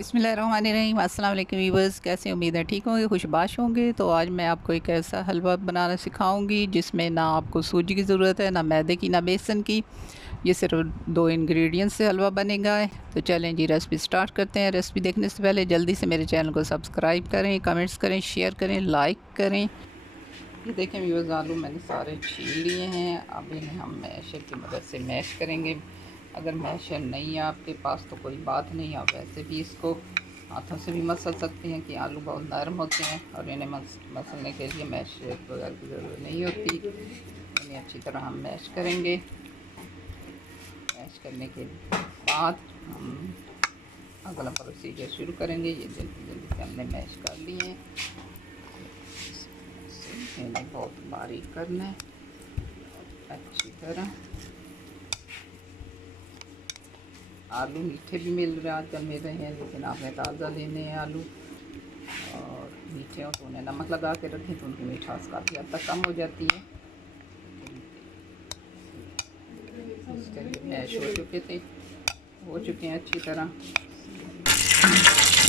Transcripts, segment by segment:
बिस्मिल्लाहिर्रहमानिर्रहीम। अस्सलाम वालेकुम व्यूअर्स, कैसे उम्मीद है ठीक होंगे, खुशबाश होंगे। तो आज मैं आपको एक ऐसा हलवा बनाना सिखाऊंगी जिसमें ना आपको सूजी की ज़रूरत है, ना मैदे की, ना बेसन की। ये सिर्फ 2 इंग्रेडिएंट्स से हलवा बनेगा। तो चलें जी, रेसिपी स्टार्ट करते हैं। रेसिपी देखने से पहले जल्दी से मेरे चैनल को सब्सक्राइब करें, कमेंट्स करें, शेयर करें, लाइक करें। ये देखें व्यूअर्स, आलू मैंने सारे छील लिए हैं। अब इन्हें हम मैशर की मदद से मैश करेंगे। अगर मैशर नहीं है आपके पास तो कोई बात नहीं, आप वैसे भी इसको हाथों से भी मसल सकते हैं कि आलू बहुत नरम होते हैं और इन्हें मसलने के लिए मैशर वगैरह की ज़रूरत नहीं होती। इन्हें अच्छी तरह हम मैश करेंगे। मैश करने के बाद हम अगला प्रोसीजर शुरू करेंगे। ये जल्दी जल्दी से हमने मैश कर लिए हैं। इन्हें बहुत बारीक करना है अच्छी तरह। आलू मीठे भी मिल रहे आजकल मिल रहे हैं, लेकिन आपने ताज़ा लेने हैं आलू। और मीठे हो तो उन्हें नमक लगा के रखें तो उनकी मिठास काफ़ी हद तक कम हो जाती है। इसके लिए मैश हो चुके हैं अच्छी तरह।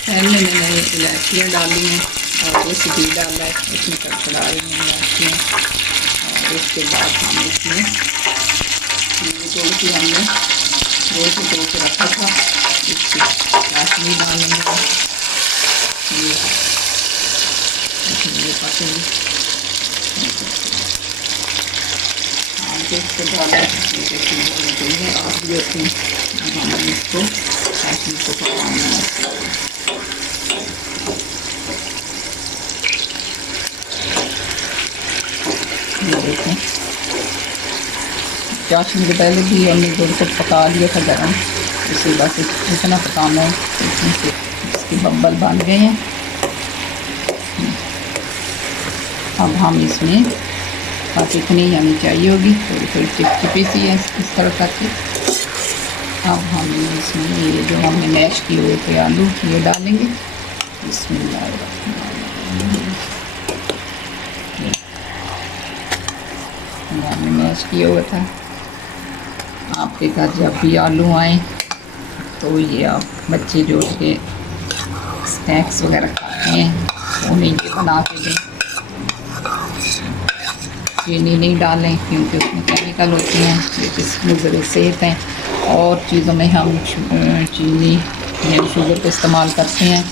पैन में मैंने इलायचियाँ डाली हैं और उस घी डाला है, उसमें कड़कड़ा रही हैं इलायचियाँ। और उसके बाद हम इसमें थोड़ी सी हमने गोल से धो के रखा था, इसकी चाशनी डालेंगे। ये पकेंगे इसको डाला आप भी होती हम इसको चाशनी को पकाना है। ये देखें, चाशनी के पहले भी हमने दूध को पका लिया था गर्म, इसे बस इतना पकाना है। इसमें से इसके बब्बल बन गए हैं। अब हम इसमें चिकनी हमें चाहिए होगी, थोड़ी थोड़ी चिपचिपी सी है इस तरह करके। अब हम इसमें ये जो हमने मैश किए हुए थे आलू ये डालेंगे। इसमें हमने मैश किया हुआ था। आपके घर जब भी आलू आए तो ये आप बच्चे जो के स्नैक्स वगैरह खाते हैं उन्हें ये बना के दें। चीनी नहीं डालें क्योंकि उसमें केमिकल होते हैं जो जिसमें ज़रूर सेहत हैं। और चीज़ों में हम चीनी या शुगर का इस्तेमाल करते हैं,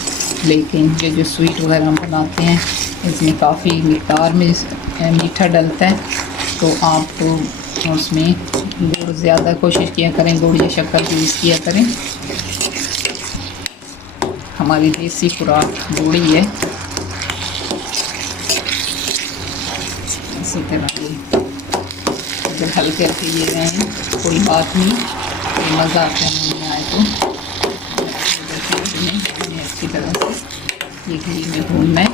लेकिन ये जो स्वीट वगैरह हम बनाते हैं इसमें काफ़ी मिक़दार में मीठा डलता है। तो आप उसमें गुड़ ज़्यादा कोशिश किया करें, गुड़ या शक्कर यूज़ किया करें। हमारी देसी खुराक गुड़ ही है। इसी तरह जब हल्के हल्के ये रहें कोई बात नहीं, कोई मज़ा आता है नहीं आए तो अच्छी तरह से ये घी में भूनना है।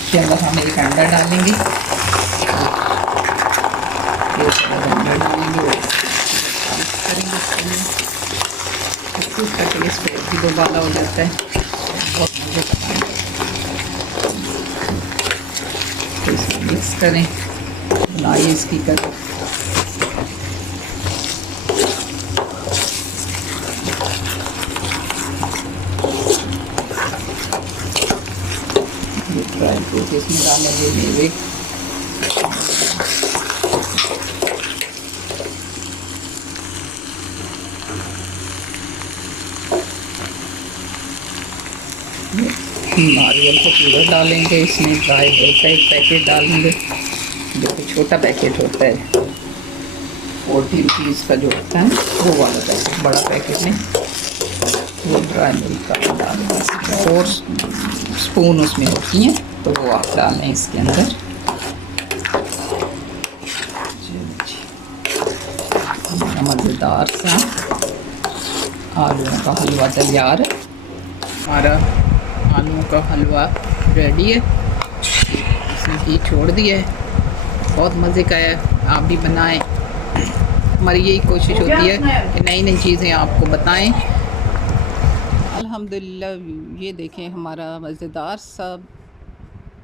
इसके अंदर हम एक अंडा डालेंगे इसका टेस्ट भी दोबारा हो जाता है, बहुत मज़े का है। तो इसको मिक्स करें, बनाइए इसकी कर ड्राई फ्रूट इसमें डालेंगे, मेवे नारियल का पाउडर डालेंगे। इसमें ड्राई फ्रूट का एक पैकेट डालेंगे जो कि छोटा पैकेट होता है, 40 रुपीज़ का जो होता है वो वाला पैकेट, बड़ा पैकेट में वो ड्राई मिल्क का डालना। 4 स्पून उसमें होती हैं तो वो आप डालें इसके अंदर। मज़ेदार सा आलू का हलवा तैयार है। हमारा आलू का हलवा रेडी है। इसने घी छोड़ दिया है, बहुत मज़े का है। आप भी बनाएं। हमारी यही कोशिश होती है कि नई नई चीज़ें आपको बताएं। अल्हम्दुलिल्लाह। ये देखें हमारा मज़ेदार सा